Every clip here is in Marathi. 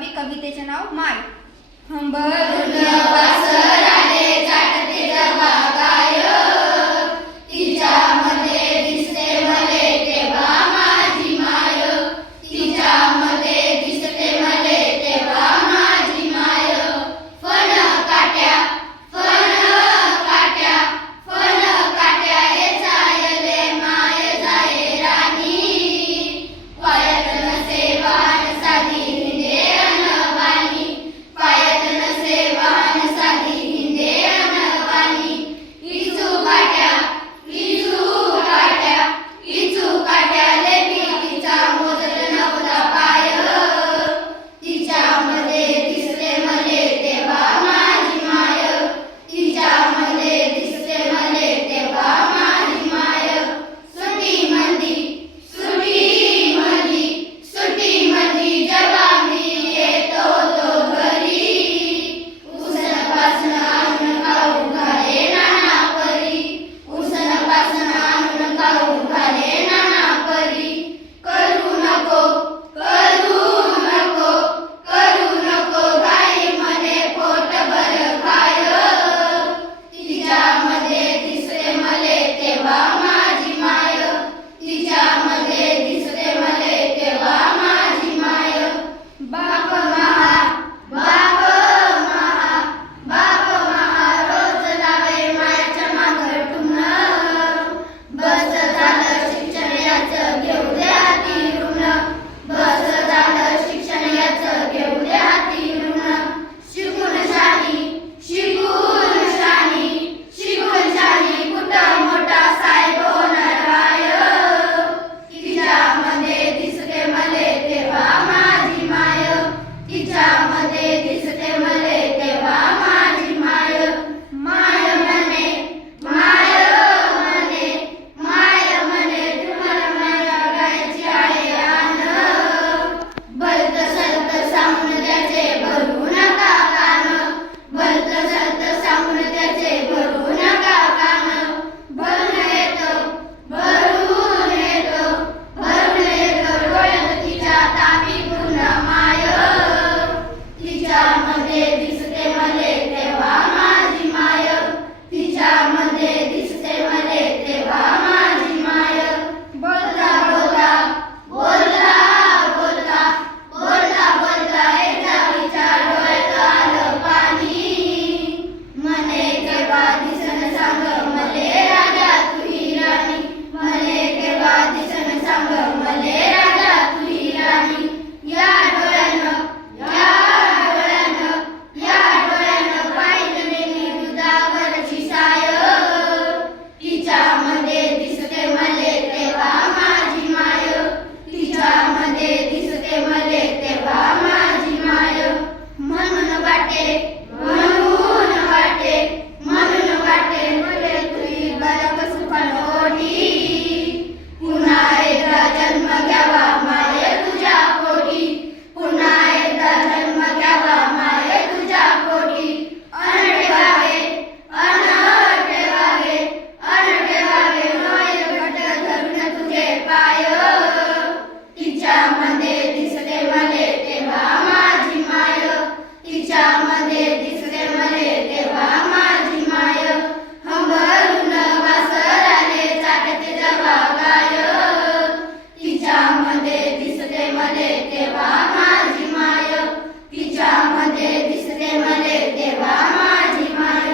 ऐकावे कवितेचे नाव माय. हंबरून वासराने चाटते जेव्हा गाय, तिच्यामध्ये दिसते मले तेव्हा माझी माय, तिच्यामध्ये दिसते मले तेव्हा माझी माय. फण काट्या फण काट्या फण काट्या हे जायले माय जाये राणी, पायात नसे वाहन साधी हिंदे अनवाणी, पायात नसे वाहन साधी हिंदे अनवाणी. इचू काट्या इचू काट्या लेपी तिचा मोजत नव्हता पाय, तिच्यामध्ये दिसते मले तेव्हा माझी माय, तिच्यामध्ये दिसते मले तेव्हा माझी माय. सुट्टीमंदी जेव्हा मी येतो तो घरी, उसनपासून आणून खाऊ घाले नाना परी, उसनपासून आणून खाऊ घाले नाना परी. करू नको घाई मने पोटभर खाय, तिच्यामध्ये दिसते मले तेव्हा माझी माय, तिच्यामध्ये दिसते मले तेव्हा माझी माय. बाप महा रोज लावे मायाच्या मागं टुमणं, बस झालं शिक्षण याचं घेऊ दे हाती ऋण, बस झालं शिक्षण याचं घेऊ दे हाती ऋण. शिकून शानी कुठं मोठा साहेब होणार हाय, तिच्यामध्ये दिसते मले तेव्हा माझी माय, तिच्यामध्ये दिसते मले तेव्हा माझी माय. माय म्हणे तुम्हाला मला गायची आहे आन, भलत सलत सांगून त्याचे भरू नका कान, भलत सलत सांगून त्याचे भरू नका कान. भरून येतो डोळ्यात तिच्या तापी पूर्ण माय, तिच्यामध्ये दिसते मले तेव्हा माझी माय, तिच्यामध्ये दिसते मले तेव्हा माझी माय. बोलता एकदा तिच्या डोळ्यात आलं पाणी, म्हणे केव्हा दिसन सांग मले राजा तुही राणी, म्हणे केव्हा दिसन सांग मले राजा तुही राणी. या डोळ्यानं पाहिलं मी दुधावरची साय, तिच्यामध्ये दिसते मले तेव्हा माझी माय, तिच्यामध्ये दिसते मले तेव्हा माझी माय. म्हणून वाटे मले तुही बरक सुखानोटी, पुन्हा एकदा जन्म घ्यावा माये तुझ्या पोटी, पुन्हा एकदा जन्म घ्यावा माये तुझ्या पोटी. अन ठेवावे माय घट धरून तुझे पाय, तिच्यामध्ये दिसते मले तेव्हा माझी माय, तिच्यामध्ये दिसते मले तेव्हा माझी माय. हंबरून वासराने चाटते जेव्हा गाय, तिच्यामध्ये दिसते मले तेव्हा माझी माय, तिच्यामध्ये दिसते मले तेव्हा माझी माय.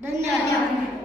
धन्यवाद.